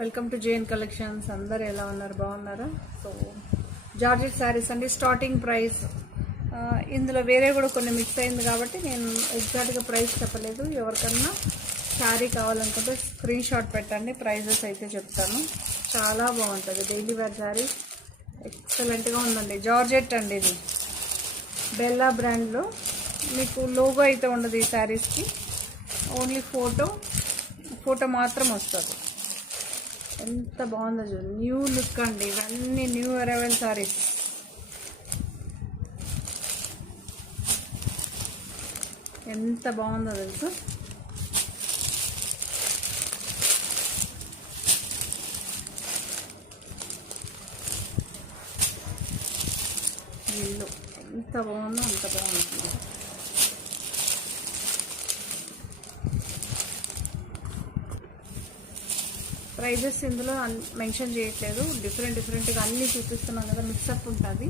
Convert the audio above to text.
Welcome to JN collections. అందరు ఎలా ఉన్నారు? బాగున్నారా? సో జార్జెట్ శారీస్ అండి. స్టార్టింగ్ ప్రైస్ ఇందులో వేరే కూడా కొన్ని మిక్స్ అయింది కాబట్టి నేను ఎగ్జాక్ట్గా ప్రైస్ చెప్పలేదు. ఎవరికన్నా శారీ కావాలనుకుంటే స్క్రీన్ షాట్ పెట్టండి, ప్రైజెస్ అయితే చెప్తాను. చాలా బాగుంటుంది, డైలీ వేర్ శారీ ఎక్సలెంట్గా ఉందండి. జార్జెట్ అండి, ఇది బెల్లా బ్రాండ్లో. మీకు లోగో అయితే ఉండదు ఈ శారీస్కి, ఓన్లీ ఫోటో మాత్రం వస్తుంది. ఎంత బాగుందో చూడండి, న్యూ లుక్ అండి. ఇవన్నీ న్యూ అరైవల్ సారీస్. ఎంత బాగుందో తెలుసు. ఇల్లు ఎంత బాగుందో అంత బాగుంది. ప్రైజెస్ ఇందులో మెన్షన్ చేయట్లేదు, డిఫరెంట్గా అన్నీ చూపిస్తున్నాం కదా, మిక్సప్ ఉంటుంది.